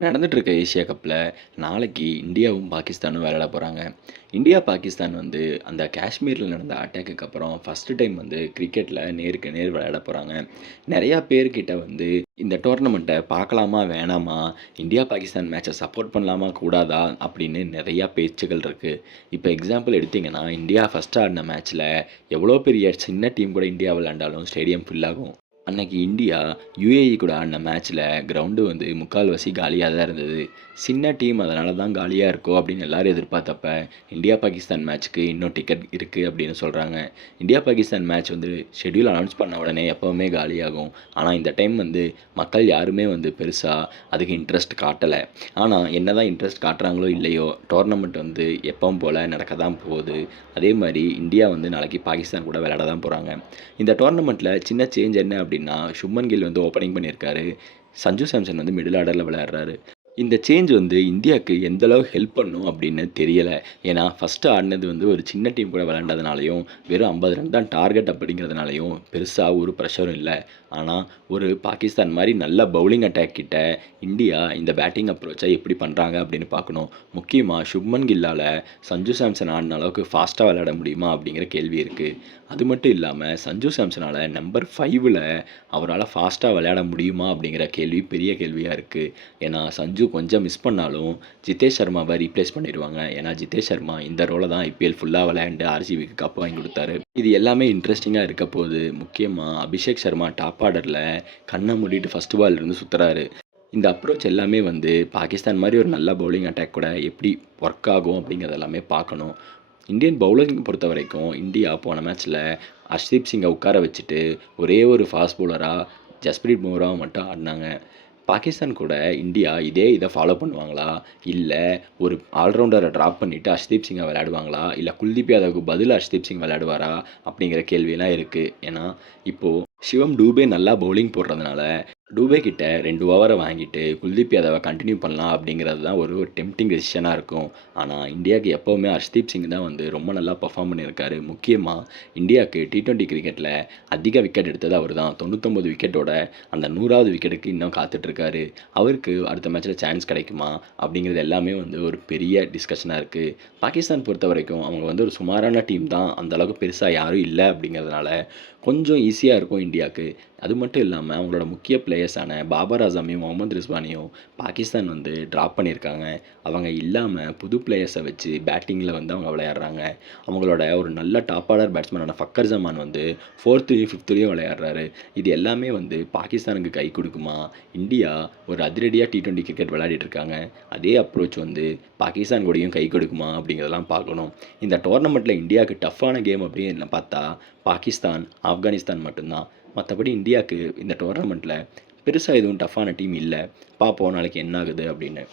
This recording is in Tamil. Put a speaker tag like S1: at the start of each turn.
S1: நடந்துட்டு இருக்க ஏசியா கப்பில் நாளைக்கு இந்தியாவும் பாகிஸ்தானும் விளையாட போகிறாங்க இந்தியா பாகிஸ்தான் வந்து அந்த காஷ்மீரில் நடந்த அட்டாக்குக்கு அப்புறம் ஃபஸ்ட்டு டைம் வந்து கிரிக்கெட்டில் நேருக்கு நேர் விளையாட போகிறாங்க நிறையா பேர்கிட்ட வந்து இந்த டோர்னமெண்ட்டை பார்க்கலாமா வேணாமா இந்தியா பாகிஸ்தான் மேட்சை சப்போர்ட் பண்ணலாமா கூடாதா அப்படின்னு நிறையா பேச்சுகள் இருக்குது இப்போ எக்ஸாம்பிள் எடுத்திங்கன்னா இந்தியா ஃபஸ்ட்டு ஆடின மேட்ச்சில் எவ்வளோ பெரிய சின்ன டீம் கூட இந்தியா விளையாண்டாலும் ஸ்டேடியம் ஃபுல்லாகும் அன்னைக்கு இந்தியா யுஏஇ கூட ஆடின மேட்ச்சில் கிரவுண்டு வந்து முக்கால்வாசி காலியாக தான் இருந்தது. சின்ன டீம் அதனால தான் காலியாக இருக்கோ அப்படின்னு எல்லாரும் எதிர்பார்த்தப்ப இந்தியா பாகிஸ்தான் மேட்ச்சுக்கு இன்னும் டிக்கெட் இருக்குது அப்படின்னு சொல்கிறாங்க இந்தியா பாகிஸ்தான் மேட்ச் வந்து ஷெட்யூல் அனௌன்ஸ் பண்ண உடனே எப்போவுமே காலியாகும். ஆனால் இந்த டைம் வந்து மக்கள் யாருமே வந்து பெருசாக அதுக்கு இன்ட்ரெஸ்ட் காட்டலை. ஆனால் என்ன தான் இன்ட்ரெஸ்ட் காட்டுறாங்களோ இல்லையோ டோர்னமெண்ட் வந்து எப்பவும் போல் நடக்க தான் போகுது. அதே மாதிரி இந்தியா வந்து நாளைக்கு பாகிஸ்தான் கூட விளையாட தான் போகிறாங்க இந்த டோர்னமெண்ட்டில் சின்ன சேஞ்ச் என்ன அப்படின்னு சுப்மன் கில் வந்து ஓப்பனிங் பண்ணியிருக்காரு. சஞ்சு சாம்சன் வந்து மிடில் ஆர்டரில் விளையாடுறாரு. இந்த சேஞ்ச் வந்து இந்தியாவுக்கு எந்த அளவு ஹெல்ப் பண்ணும் அப்படின்னு தெரியலை. ஏன்னா ஃபஸ்ட்டு ஆடினது வந்து ஒரு சின்ன டீம் கூட விளாண்டதுனாலையும் வெறும் ஐம்பது ரன் தான் டார்கெட் அப்படிங்கிறதுனாலையும் பெருசாக ஒரு ப்ரெஷரும் இல்லை. ஆனால் ஒரு பாகிஸ்தான் மாதிரி நல்ல பவுலிங் அட்டாக் கிட்ட இந்தியா இந்த பேட்டிங் அப்ரோச்சை எப்படி பண்ணுறாங்க அப்படின்னு பார்க்கணும். முக்கியமாக சுப்மன் கில்லால் சஞ்சு சாம்சன் ஆடின அளவுக்கு ஃபாஸ்ட்டாக விளையாட முடியுமா அப்படிங்கிற கேள்வி இருக்குது அது மட்டும் இல்லாமல் சஞ்சு சாம்சனால் நம்பர் ஃபைவில் அவரால் ஃபாஸ்ட்டாக விளையாட முடியுமா அப்படிங்கிற கேள்வி பெரிய கேள்வியாக இருக்குது ஏன்னா சஞ்சு கொஞ்சம் மிஸ் பண்ணாலும் ஜிதேஷ் சர்மாவை ரீப்ளேஸ் பண்ணிடுவாங்க. ஏன்னா ஜிதேஷ் சர்மா இந்த ரோலை தான் ஐபிஎல் ஃபுல்லாக விளையாண்டு ஆர்சிபிக்கு கப் வாங்கி கொடுத்தாரு. இது எல்லாமே இன்ட்ரெஸ்டிங்காக இருக்க போகுது முக்கியமாக அபிஷேக் சர்மா டாப் ஆர்டரில் கண்ணை மூடிட்டு ஃபஸ்ட் பால் இருந்து சுற்றுறாரு இந்த அப்ரோச் எல்லாமே வந்து பாகிஸ்தான் மாதிரி ஒரு நல்ல பவுலிங் அட்டாக் கூட எப்படி ஒர்க் ஆகும் அப்படிங்கிறது எல்லாமே பார்க்கணும். இந்தியன் பவுலிங் பொறுத்த வரைக்கும் இந்தியா போன மேட்ச்சில் ஹர்ஷ்தீப் சிங்கை உட்கார வச்சுட்டு ஒரே ஒரு ஃபாஸ்ட் பவுலராக ஜஸ்பிரீத் பும்ராவை மட்டும் ஆடினாங்க. பாகிஸ்தான் கூட இந்தியா இதே இதை ஃபாலோ பண்ணுவாங்களா? இல்லை ஒரு ஆல்ரவுண்டரை ட்ராப் பண்ணிவிட்டு அஷ்தீப் சிங்கை விளையாடுவாங்களா? இல்லை குல்தீப் யாதவுக்கு பதில் அஷ்தீப் சிங் விளையாடுவாரா? அப்படிங்கிற கேள்வியெல்லாம் இருக்குது ஏன்னா இப்போது சிவம் டூபே நல்லா பவுலிங் போடுறதுனால டூபே கிட்ட ரெண்டு ஓவரை வாங்கிட்டு குல்தீப் யாதவை கண்டினியூ பண்ணலாம் அப்படிங்கிறது தான் ஒரு ஒரு டெம்டிங் டெசிஷனாக இருக்கும். ஆனால் இந்தியாவுக்கு எப்போவுமே ஹர்ஷ்தீப் சிங் தான் வந்து ரொம்ப நல்லா பர்ஃபார்ம் பண்ணியிருக்காரு. முக்கியமாக இந்தியாவுக்கு டி ட்வெண்ட்டி கிரிக்கெட்டில் அதிக விக்கெட் எடுத்தது அவர் தான். தொண்ணூத்தொம்பது விக்கெட்டோட அந்த நூறாவது விக்கெட்டுக்கு இன்னும் காத்துட்ருக்காரு. அவருக்கு அடுத்த மேட்ச்சில் சான்ஸ் கிடைக்குமா அப்படிங்கிறது எல்லாமே வந்து ஒரு பெரிய டிஸ்கஷனாக இருக்குது பாகிஸ்தான் பொறுத்த வரைக்கும் அவங்க வந்து ஒரு சுமாரான டீம் தான். அந்தளவுக்கு பெருசாக யாரும் இல்லை அப்படிங்கிறதுனால கொஞ்சம் ஈஸியாக இருக்கும் இந்தியாவுக்கு. அது மட்டும் இல்லாமல் அவங்களோட முக்கிய பிளேயர்ஸான பாபர் அசாமியும் முகமது ரிஸ்வானியும் பாகிஸ்தான் வந்து ட்ராப் பண்ணியிருக்காங்க. அவங்க இல்லாமல் புது பிளேயர்ஸை வச்சு பேட்டிங்கில் வந்து அவங்க விளையாடுறாங்க. அவங்களோட ஒரு நல்ல டாப் ஆர்டர் பேட்ஸ்மேனான ஃபக்கர் ஜமான் வந்து ஃபோர்த்துலேயும் ஃபிஃப்த்துலேயும் விளையாடுறாரு. இது எல்லாமே வந்து பாகிஸ்தானுக்கு கை கொடுக்குமா? இந்தியா ஒரு அதிரடியாக டி ட்வெண்ட்டி கிரிக்கெட் விளையாடிட்டு இருக்காங்க. அதே அப்ரோச் வந்து பாகிஸ்தான் கூடயும் கை கொடுக்குமா அப்படிங்கிறதெல்லாம் பார்க்கணும். இந்த டோர்னமெண்ட்டில் இந்தியாவுக்கு டஃப்பான கேம் அப்படின்னு பார்த்தா பாகிஸ்தான் ஆப்கானிஸ்தான் மட்டும்தான். மற்றபடி இந்தியாவுக்கு இந்த டோர்னமெண்ட்டில் பெருசாக எதுவும் டஃப்பான டீம் இல்லை. பார்ப்போம் நாளைக்கு என்ன ஆகுது அப்படின்னு.